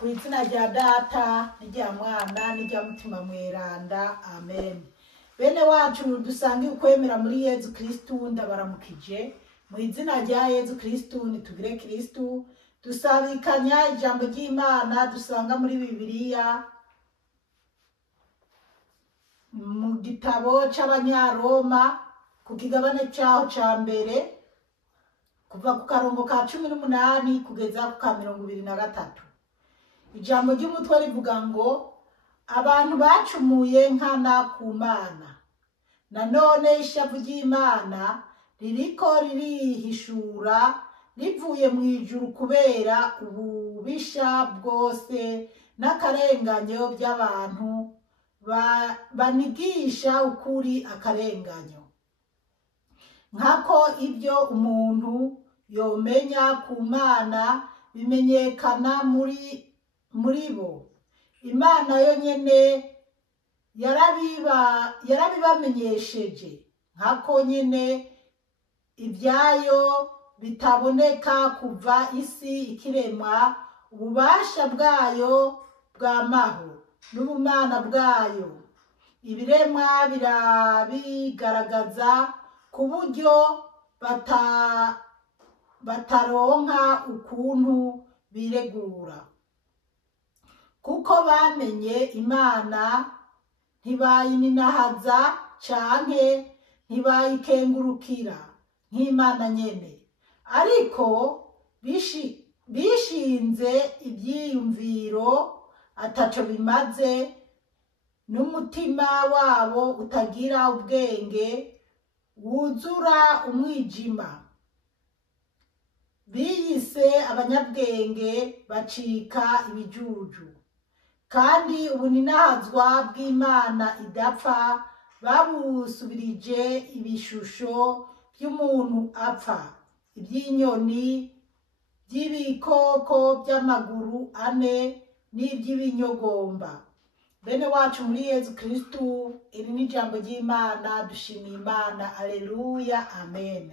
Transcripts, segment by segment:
ku izina rya data n'irya mwana n'irya mutima mweranda amen. Bene wacu dusange ukwemera muri Yezu Kristu ndabaramukije mu izina rya Yezu Kristu nitugire Kristu dusabikanya ijambo ry'Imana dusanga muri Bibiliya mu gitabo c'Abanyaroma ku kigabane caho ca mbere kuva ku karongo ka 18 kugeza ku ka 23. Ijambo ry'umutwe rivuga ngo abantu bacumuye nkana ku Mana, nanone ishavu ry'Imana ririko ririhishura rivuye mu ijuru kubera ububisha bwose n'akarenganyo by'abantu banigisha ukuri akarenganyo. Nkako ibyo umuntu yomenya ku Mana bimenyekana muri bo, Imana yo nyene yarabibamenyesheje, nkako nyene ibyayo bitaboneka kuva isi ikiremwa, ububasha bwayo bwamaho n'ubumana bwayo ibiremwa birabigaragaza ku buryo bataronka ukuntu biregura. Kuko bamenye Imana ntibayininahaza canke ntibayikengurukira nk'Imana nyene, ariko bishinze ivyiyumviro ataco bimaze, n'umutima wabo utagira ubwenge wuzura umwijima. Biyise abanyabwenge bacika ibijuju, kandi ubuninahazwa bw'Imana idapfa babusubirije ibishusho by'umuntu apfa, iby'inyoni, by'ibikoko by'amaguru ane n'iby'ibinyogomba. Bene wacu muri Yezu Kristu, iri ni ijambo ry'Imana, dushimiye Imana. Aleluya, amen.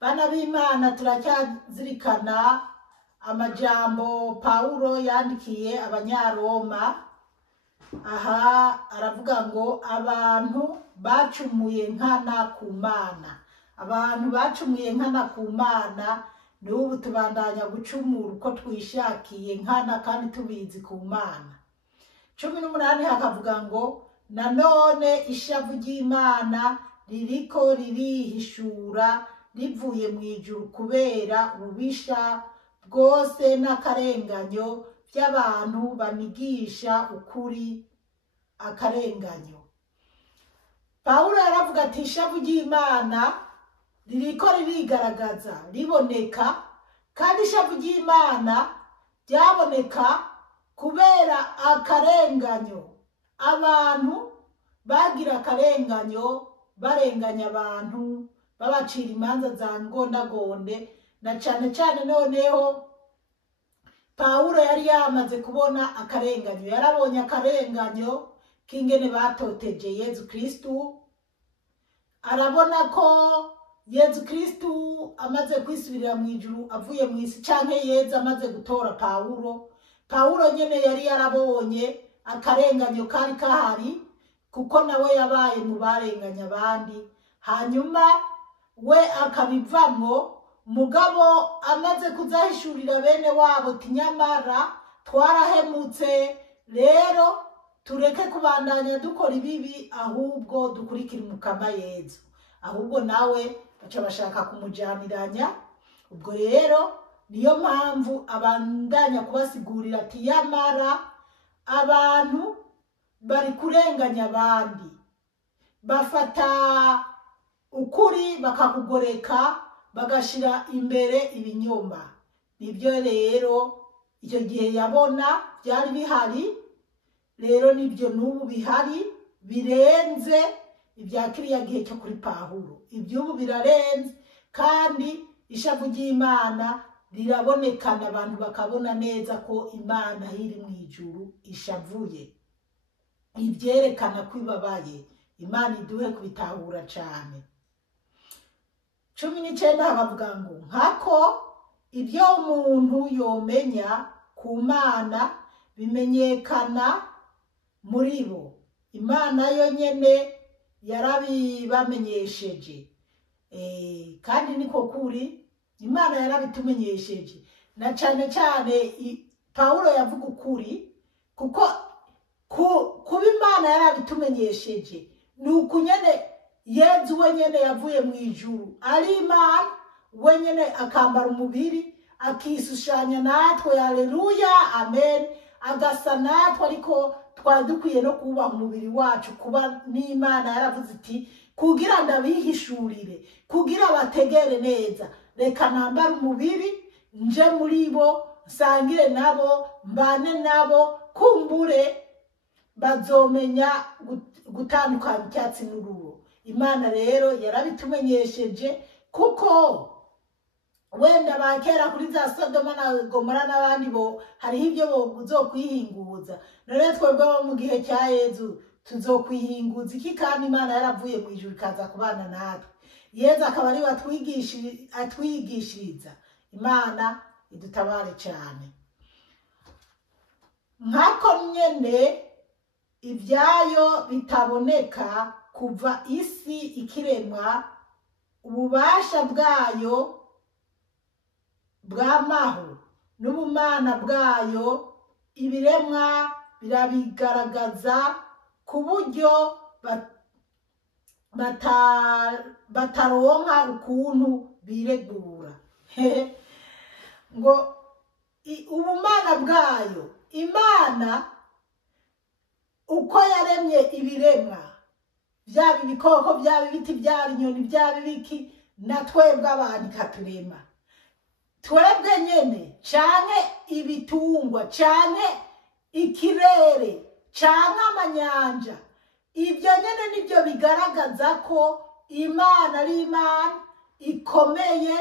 Bana b'Imana, turacyazirikana amajambo Paulo yandikiye Abanyaroma. Aha aravuga ngo abantu bacumuye nkana ku Mana, abantu bacumuye nkana ku Mana. N'ubu tubandanya gucumura uko twishakiye nkana kandi tubizi ku Mana. 18 hakavuga ngo nanone ishavu ry'Imana ririko ririhishura rivuye mu ijuru kubera ububisha bwose n'akarenganyo by'abantu banigisha ukuri akarenganyo. Paulo aravuga ati ishavu ry'Imana ririko ririgaragaza riboneka, kandi ishavu ry'Imana ryaboneka kubera akarenganyo. Abantu bagira akarenganyo, barenganya abantu, babacira imanza za ngondagonde, na cane cane noneho Paulo yari yamaze kubona akarenganyo, yarabonye akarenganyo k'ingene batoteje Yezu Kristu. Arabona ko Yezu Kristu amaze kwisubirira mu ijuru avuye mu isi, canke Yezu amaze gutora Paulo nyene yari yarabonye akarenganyo kari kahari, kuko nawe yabaye mu barenganya abandi, hanyuma we akabivamwo. Mugabo amaze kuzahishurira bene wabo tinyamara twarahemutse, rero tureke kubandanya dukora ibibi, ahubwo dukurikira umukama Yezu. Ahubwo nawe baca bashaka kumujaniranya. Ubwo rero niyo mpamvu abandanya kubasigurira ati yamara abantu bari kurenganya abandi, bafata ukuri bakakugoreka, bagashira imbere ibinyoma. Nibyo rero icyo gihe yabona byari bihari, rero nibyo n'ubu bihari, birenze ibya kiriya gihe cyo kuri Paulo. Iby'ubu birarenze, kandi ishavu ry'Imana rirabonekana, abantu bakabona neza ko Imana iri mu ijuru ishavuye, ibyerekana ko ibabaye. Imana iduhe kubitahura cyane. 19 hakavuga ngo nkako ibyo umuntu yomenya ku Mana bimenyekana muri bo. Imana yo nyene yarabibamenyesheje, kandi niko kuri. Imana yarabitumenyesheje, na cane cane Paulo yavuga ukuri, kuko kuba Imana yarabitumenyesheje nuko nyene Yezu wenyene yavuye mu ijuru ari Imana wenyene akambara umubiri akisushanya natwe. Haleluya, amen. Agasa natwe, ariko twari dukwiye no kubaha umubiri wacu kuba n'Imana yaravuze iti kugira ndabihishurire, kugira bategere neza, reka nambara umubiri nje muri bo, nsangire nabo, mbane nabo, kumbure bazomenya gutandukanya icyatsi n'ururo. Imana rero yarabitumenyesheje, kuko wenda bakera kuri za Sodoma na Gomora n'abandi bo hariho ibyo bozokwihinguza. None twebwe bo mu gihe cya Yezu tuzokwihinguza iki? Kandi Imana yaravuye mu ijuru ikaza kubana natwe. Yezu akaba ari atwigishiriza. Imana idutabare cyane. Nkako nyene ibyayo bitaboneka kuva isi ikiremwa, ububasha bwayo bw'amaho n'ubumana bwayo ibiremwa birabigaragaza, ku buryo bataronka ukuntu biregura. Ngo ubumana bwayo, Imana uko yaremye ibiremwa, byaba ibikoko, byaba ibiti, byaba inyoni, byaba ibiki, na twebwe abantu ikaturema. Twebwe nyene canke ibitungwa canke ikirere canke amanyanja, ibyo nyene nibyo bigaragaza ko Imana ari Imana ikomeye.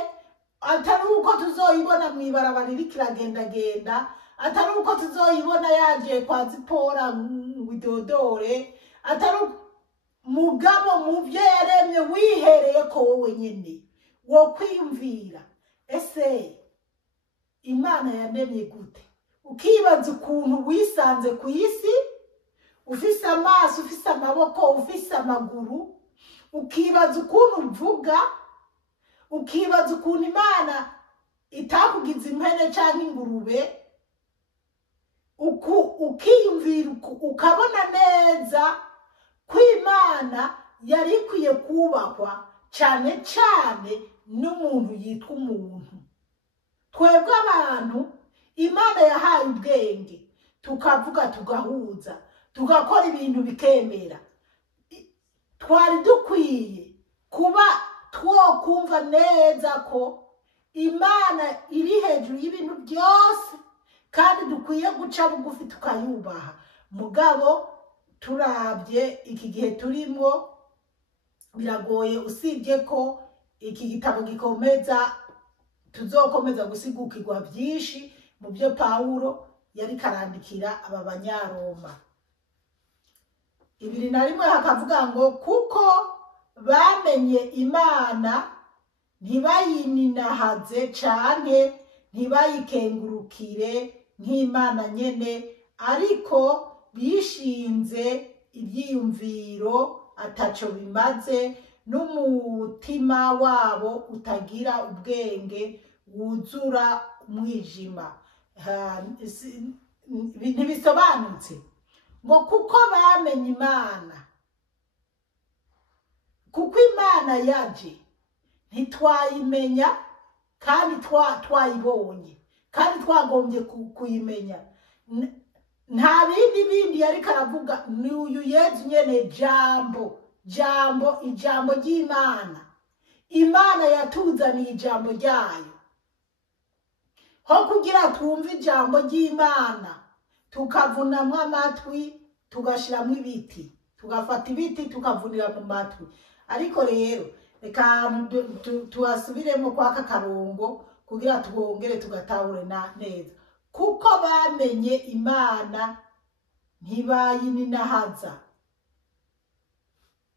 Atari uko tuzoyibona mw'ibarabara iriko iragendagenda, atari uko tuzoyibona yaje kwa Zipora ngwidodore, atari mugabo mu byo yaremye wihereye ko wowe nyene wo kwiyumvira, ese Imana yaremye gute? Ukibaza ukuntu wisanze ku isi, ufise amaso, ufise amaboko, ufise amaguru, ukibaza ukuntu uvuga, ukibaza ukuntu Imana itakugize impene canke ingurube, ukiyumvira ukabona neza ko Imana yari ikwiye kubahwa cane cane n'umuntu yitwa umuntu. Twebwe abantu Imana yahaye ubwenge, tukavuga tugahuza, tugakora ibintu bikemera. Twari dukwiye kuba twokumva neza ko Imana iri hejuru y'ibintu byose, kandi dukwiye guca bugufi tukayubaha. Mugabo turabye iki gihe turimo biragoye, usibye ko iki gitabo gikomeza, tuzokomeza gusigukirwa byinshi mu byo Paulo yari karandikira aba Banyaroma. 2:1 hakavuga ngo kuko bamenye Imana ntibayininahaze canke ntibayikengurukire nk'Imana nyene, ariko bishinze ibyiyumviro ataco bimaze, n'umutima wabo utagira ubwenge wuzura umwijima. Ntibisobanutse ngo kuko bamenye Imana, kuko Imana yaje ntitwayimenya, kandi twayibonye, kandi twagombye kuyimenya. Nta bindi yari karavuga, ni uyu Yezu nyene ijambo ry'Imana. Imana yatuzaniye ijambo ryayo, ho kugira twumve ijambo ry'Imana tukavunamwo amatwi, tugashiramwo ibiti, tugafata ibiti tukavunira mu matwi. Ariko rero reka tuhasubiremo kwaka karongo kugira twongere tugatahure neza. Kuko bamenye Imana ntibayininahaza,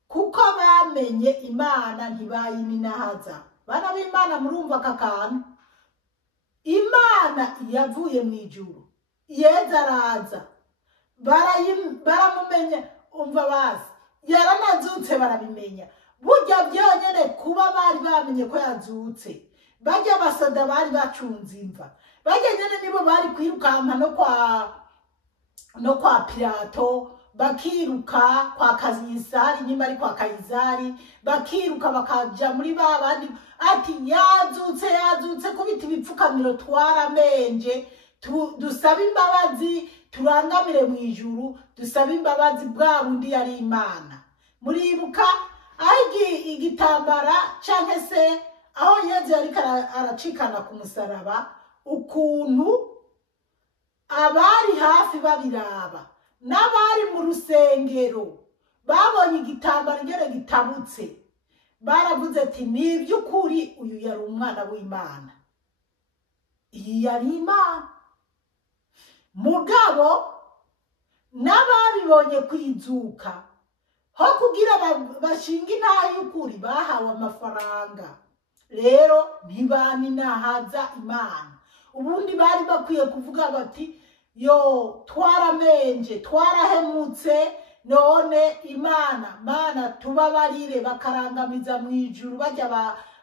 kuko bamenye Imana ntibayininahaza. Bana b'Imana murumva aka kantu? Imana yavuye mu ijuru Yezu araza baramumenya, umva bazi yaranazutse barabimenya. Burya byonyene kuba bari bamenye ko yazutse, bajya abasoda bari bacunze imva, bajya nyene nibo bari kwirukanka no kwa Pilato, bakiruka kwa Kayizari, nyuma ari kwa Kayizari, bakiruka bakaja muri babandi ati yazutse kubita ibipfukamiro twaramenje, dusaba imbabazi, turangamire mu ijuru, dusaba imbabazi bwa bundi yari Imana. Muribuka igitambara canke se aho Yezu yari aracikana ku musaraba, ukuntu abari hafi babiraba n'abari mu rusengero babonye igitambara ngere gitabutse, baravuze ati ni by'ukuri uyu yari umwana w'Imana, iyi yari Imana. Mugabo n'ababibonye kwizuka ho kugira bashinga intaha y'ukuri bahawe amafaranga. Rero ntibaninahaza Imana. Ubundi bari bakwiye kuvuga bati yo twaramenje, twarahemutse, none Imana mana tubabarire, bakarangamiza mu ijuru, bajya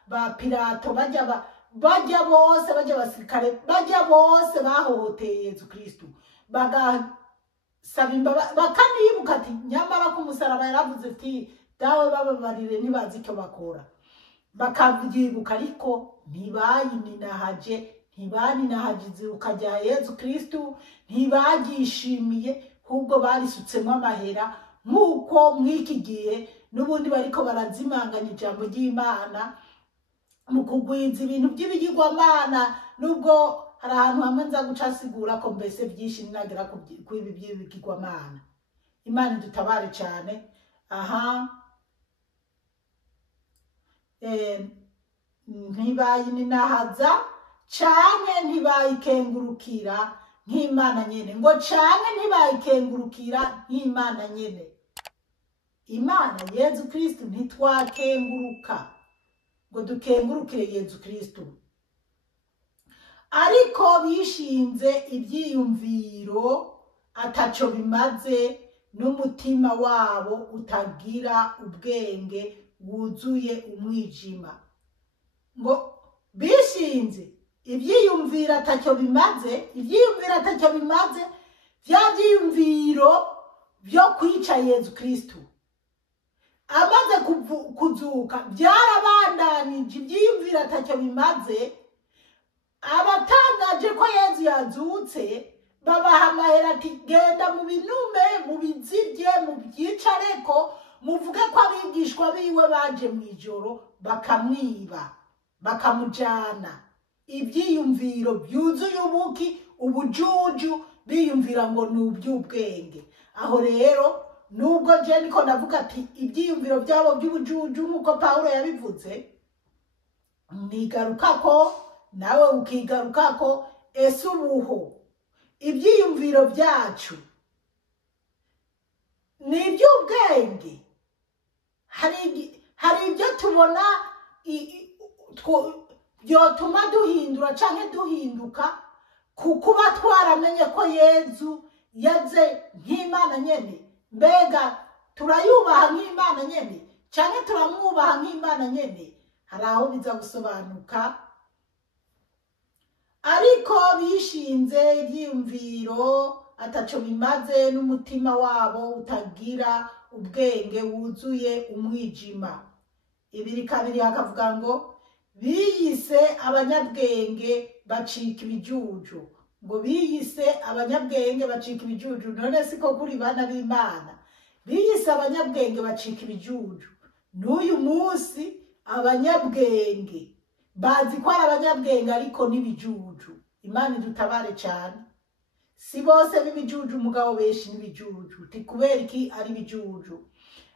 ba Pilato, bajya bose, bajya basirikare, bajya bose bahohoteye Yezu Kristo, bagasaba imbabazi, bakanibuka ati nyamara ku musaraba yaravuze ati dawe bababarire ntibazi icyo bakora, bakavyibuka. Ariko ntibayininahaje, ntibaninahaje izuka rya Yezu Kristo, ntibagishimiye, ahubwo barisutsemo amahera, nk'uko mw'iki gihe n'ubundi bariko barazimanganya ijambo ry'Imana mu kugwiza ibintu by'ibigirwamana. Nubwo hari ahantu hamwe nza guca asigura ko mbese byinshi nagera ku ibi by'ibigirwamana. Imana idutabare cyane. Aha ntibayininahaza canke ntibayikengurukira nk'Imana nyene, ngo canke ntibayikengurukira nk'Imana nyene. Imana Yezu Kristo ntitwakenguruka ngo dukengurukire Yezu Kristo, ariko bishinze ibyiyumviro ataco bimaze, n'umutima wabo utagira ubwenge, wuzuye umwijima. Ngo bishinze ibyiyumviro ataco bimaze, ibyiyumviro ataco bimaze, vya byiyumviro byo kwica Yezu Kristo. Amaze kuzuka byarabandanije, ibyiyumviro ataco bimaze. Abatangaje ko Yezu yazutse babaha amahera ati genda mu binume, mu bizibye, mu byicareko, muvuge ko abigishwa biwe baje mu ijoro bakamwiba, bakamujana. Ibyiyumviro byuzuye ubujuju, biyumvira ngo ni uby'ubwenge. Aho rero nubwo je niko ndavuga ati ibyiyumviro byabo by'ubujuju nk'uko Pawulo yabivuze, nigarukako nawe ukigarukako. Ese ubuho ibyiyumviro byacu ni iby'ubwenge? Hari ibyo tubona byotuma duhindura canke duhinduka kuba twaramenye ko Yezu yaje nk'Imana nyene. Mbega turayubaha nk'Imana nyene canke turamwubaha nk'Imana nyene? Hari aho biza gusobanuka. Ariko bishinze ibyiyumviro ataco bimaze, n'umutima wabo utagira ubwenge, wuzuye umwijima. 2:2 hakavuga ngo biyise abanyabwenge bacika ibijuju. Ngo biyise abanyabwenge bacika ibijuju. None siko kuri bana b'Imana biyise abanyabwenge bacika ibijuju. N'uyu munsi abanyabwenge bazi ko ari abanyabwenge ariko n'ibijuju. Imana idutabare cyane. Si bose b'ibijuju mugabo benshi n'ibijuju. Ti kubera iki ari bijuju?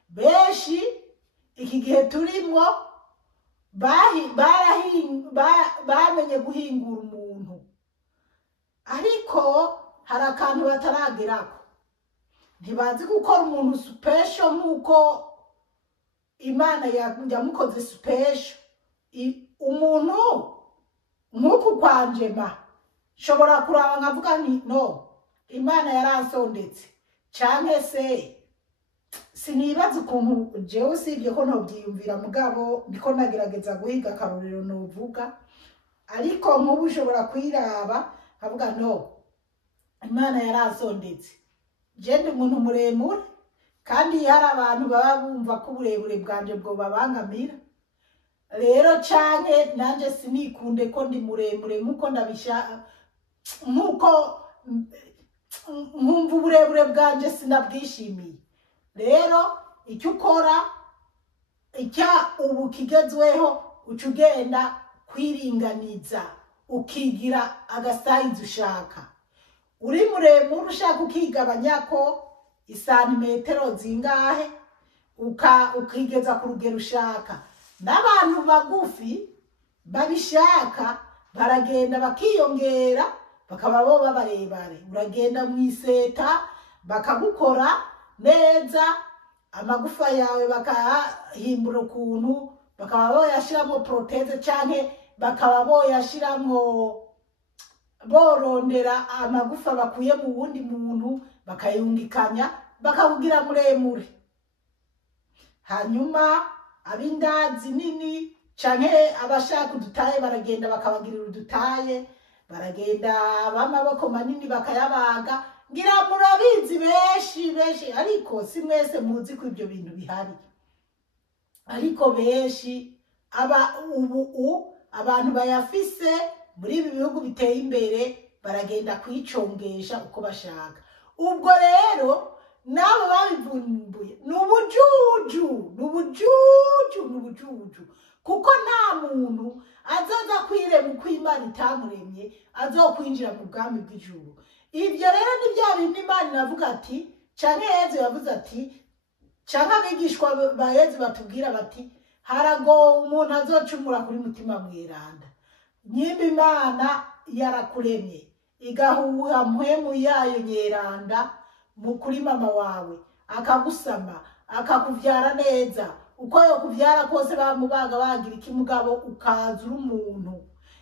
Benshi iki gihe turimo bamenye guhingura umuntu, ariko hari akantu bataragerako. Ntibazi gukora umuntu special nk'uko Imana yamukoze special. Umuntu nk'uku kwanjema shobora kuraba nkavuga nti no, imana yaransondetse canke se sinibaza ukuntu jewe usibye ko ntobyiyumvira mugabo ndiko nagerageza guhiga akarorero novuga ariko nk'ubu ushobora kwiraba avuga no imana yaransondetse je ndi umuntu muremure kandi hari abantu baba bumva ko uburebure bwanje bwo babangamira rero canke nanje sinikunde ko ndi muremure nkuko ndabishaka nkuko nkumva uburebure bwanje sinabwishimiye rero icyo ukora icya ubu kigezweho uca ugenda kwiringaniza ukigira agasayizi ushaka uri muremure ushaka ukigabanyako isantimetero zingahe ukigeza ku rugero ushaka n'abantu bagufi babishaka baragenda bakiyongera bakaba bo babarebare uragenda mwiseta bakagukora neza amagufa yawe bakahimbura ukuntu bakaba boyashiramo proteze canke bakaba boyashiramwo borondera amagufa bakuye mu wundi muntu bakayungikanya bakakugira muremure hanyuma abindazi nini canke abashaka udutaye baragenda bakabagirira udutaye baragenda b'amaboko manini bakayabaga ngira murabizi benshi ariko si mwese muzi ko ibyo bintu bihari ariko benshi abantu bayafise muri ibi bihugu biteye imbere baragenda kwicongesha uko bashaka ubwo rero nabo babivumbuye n'ubujuju kuko nta muntu azoza kwirema uko Imana itamuremye azokwinjira mu bwami bw'ijuru ibyo rero ni bya bindi Imana iravuga ati canke Yezu yavuze ati canke abigishwa ba Yezu batubwira bati harago umuntu azocumura kuri mutima mweranda nyimba Imana yarakuremye igahuha mpwemu yayo nyeranda kuri mama wawe akagusama akakuvyara neza uko yo kuvyara kose bamubaga bagira iki mugabo ukazura umuntu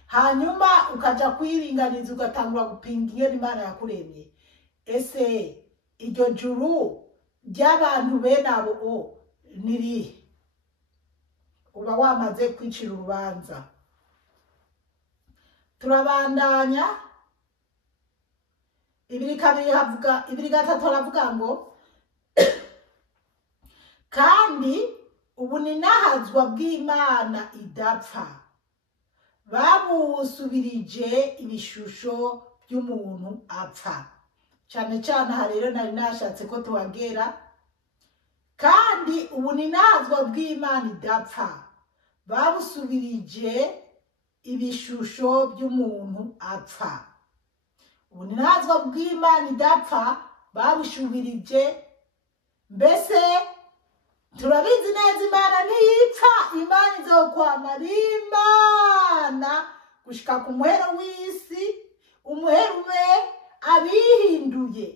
hanyuma ukaja kwiringaniza ugatangura gupinga iyo Imana yakuremye ese iryo juru ry'abantu bene abo niri uba wamaze kwicira urubanza turabandanya ibiri gatatu haravuga ngo kandi ubu ni nahazwa bw'Imana idapfa babusubirije ibishusho by'umuntu apfa cyane cyane aha rero nari nashatse ko tuhagera kandi ubu ni nahazwa bw'Imana idapfa babusubirije ibishusho by'umuntu apfa ubu ni nahazwa bw'Imana idapfa babishubirije mbese turabizi neza Imana ntiyipfa Imana izokwamara Imana gushika ku muhero w'isi umuhero umwe abihinduye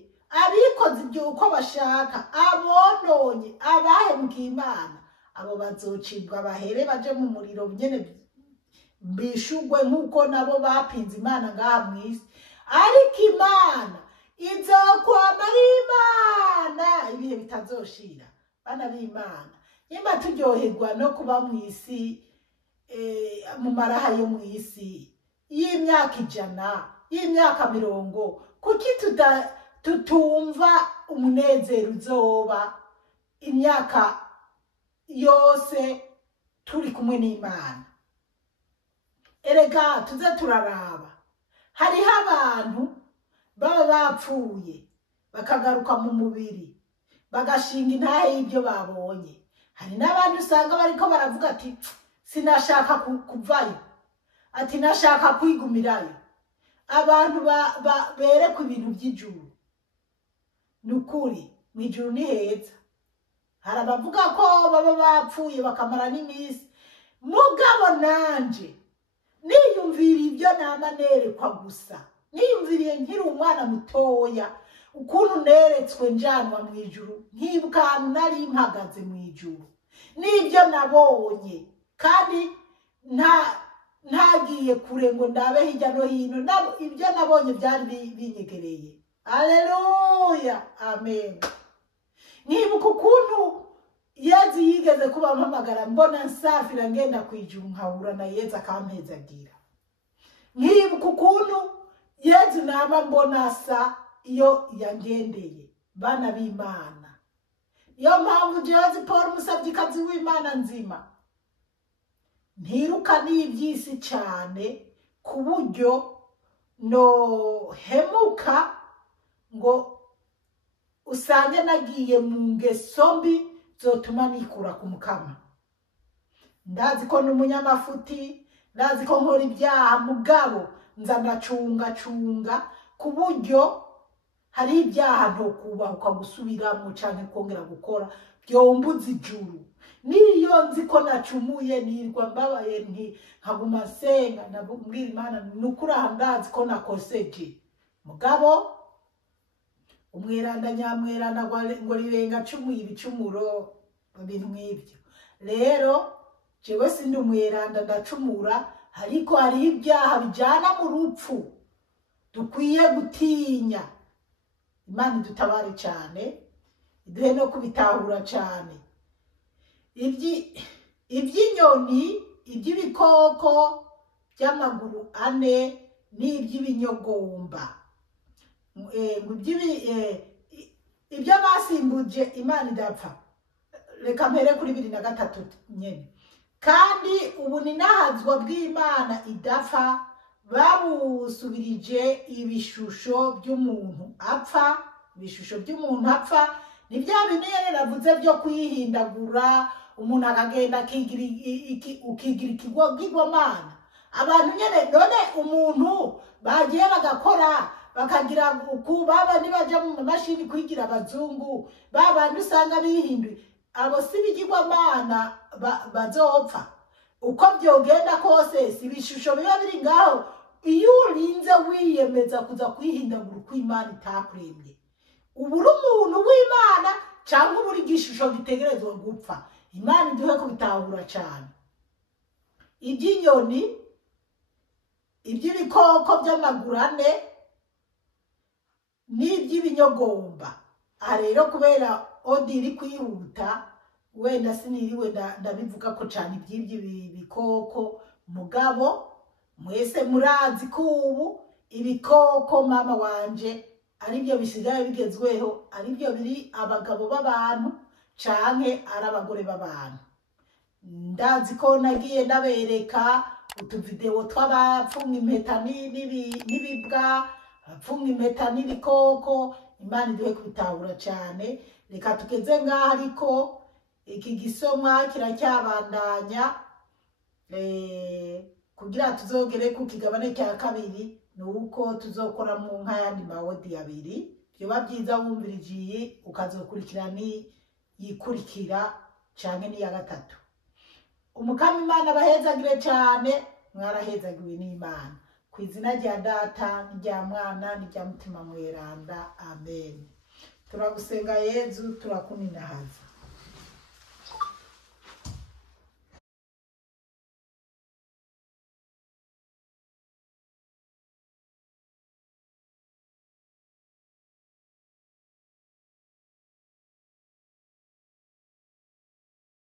abikoze ibyo uko bashaka abononye abahemukiye Imana abo bazocibwa bahere baje mu muriro nyene bishugwe nk'uko nabo bapinze Imana ngaha mw'isi ariko Imana izokwamara Imana ibihe bitazoshira bana b'Imana nyimba turyoherwa no kuba mw'isi mu maraha yo mw'isi y'imyaka 100 y'imyaka 50 kuki tutumva umunezero uzoba imyaka yose turi kumwe n'Imana erega tuze turaraba hariho abantu baba bapfuye bakagaruka mu mubiri bagashinga intahe y'ibyo babonye hari n'abandi usanga bariko baravuga ati sinashaka kuvayo ati nashaka kwigumirayo abantu berekwa ibintu by'ijuru nukuri mu ijuru ni heza hari abavuga ko baba bapfuye bakamara n'iminsi mugabo nanje niyumvira ibyo nama nerekwa gusa niyumviriye nkiri umwana mutoya ukuntu neretswe njanwa mu ijuru nk'ibwantu nari mpagaze mu ijuru n'ibyo nabonye kandi ntagiye kure ngo ndabe hirya no hino ibyo nabonye byari binyegereye Haleluya, amen. Nkibuka ukuntu Yezu yigeze kuba mpamagara mbona nsafira ngenda kwijuru nkahura na Yezu akampezagira. Nkibuka ukuntu Yezu nama mbona asa iyo yangendeye bana b'Imana. Niyo mpamvu Jewe Paul umusavyikazi w'Imana nzima ntiruka n'ivyisi cyane ku buryo no hemuka ngo usange nagiye mu ngeso mbi zotuma nikura ku Mukama. Ndazi ko n'umunyamafuti, ndazi ko nkora ibyaha, mugabo nza ndacunga ku buryo hari ibyaha ntokubaha ukagusubiramo canke kongera gukora byombuza ijuru. Niyo nzi ko nacumuye nirwa mbabaye nkaguma senga ndabwira Imana nukuri aha ndazi ko nakoseje, mugabo umweranda nyamweranda ngo rirenga 10 ibicumuro ibintu nk'ibyo. Rero jewe sindi umweranda ndacumura, ariko hari ibyaha bijana mu rupfu dukwiye gutinya. Imana idutabare cyane, iduhe no kubitahura cyane. Iby'inyoni, iby'ibikoko by'amaguru ane n'iby'ibinyogomba, ibyo basimbuje Imana idapfa. Reka mpere kuri 23 nyene. Kandi ubu ninahazwa bw'Imana idapfa babusubirije ibishusho by'umuntu apfa. Ibishusho by'umuntu apfa ni bya bintu navuze byo kwihindagura, umuntu akagenda ukigira ikigwamana. Abantu nyene none umuntu bagiye bagakora bakagira baba nibaja mu mashini kwigira abazungu, babandi usanga bihinduye abo sibigirwamana bazopfa. Uko byogenda kose si bishusho biba biri ngaho, iyo urinze wiyemeza kuza kwihindagura uko Imana itakuremye, uburi umuntu w'Imana cyangwa uburi gishusho gitegerezwa gupfa. Imana iduhe kubitahura cyane. Iby'inyoni, iby'ibikoko by'amaguru ane n'iby'ibinyogomba. Rero kubera odiri kwihuta wenda siniriwe ndabivuga ko cyane iby'ibikoko, mugabo mwese murazi ko ubu ibikoko mama wanje ari byo bisigaye bigezweho, ari byo biri abagabo b'abantu canke ari abagore b'abantu. Ndazi ko nagiye ndabereka utuvideo tw'abapfunga impeta n'ibibwa, abapfunga impeta n'ibikoko. Imana iduhe kubitahura cyane. Reka tugeze ngaho, ariko iki gisomwa kiracyabandanya kugira tuzogere ku kigabane cya kabiri, nuko tuzokora mu nk'ayandi mawodi abiri. Byoba byiza wumvirijiye ukazokurikirana yikurikira canke n'iya gatatu. Umukama Imana bahezagire cyane, mwarahezagiwe n'Imana. Ku izina rya Data n'irya Mwana n'irya Mutima Mweranda, amen. Turagusenga Yezu, turakuninahaza.